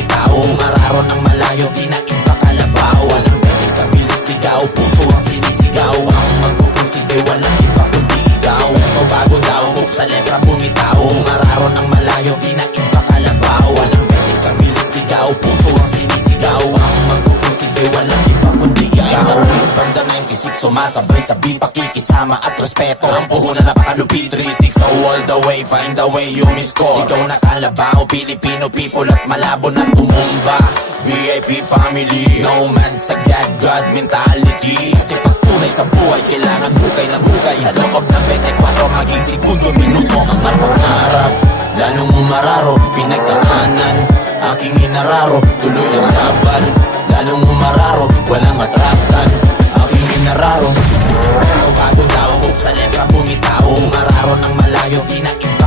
bumitaw, mararo ng malayo, di na iba kalabaw. Walang dating sa bilis ligaw, puso ang sinisigaw. Ang magpupursige, walang iba kundi ikaw. Ito bago daw, hook sa letra bumitaw, mararo ng malayo, di na iba kalabaw. Walang dating sa bilis ligaw, puso ang sinisigaw. Ang magpupursige, walang iba kundi ikaw. From the 96, sumasabay sa beat, pakikisama at respeto. Ang puhunan napakalupit, 360 all the way, find the way you miss call. Ikaw na kalabaw, Filipino people at malabo na tumumba. VIP family, nomad sa God mentality. Kasi pagtunay sa buhay, kailangan hukay ng hukay. Sa loob ng 24, maging segundo, minuto. Ang pangarap, lalong umararo, pinagdaanan, aking inararo, tuloy ang laban. Lalong umararo, walang atrasan, aking inararo. Ito bago daw, hook sa letra bumitaw, mararo ng malayo, di na iba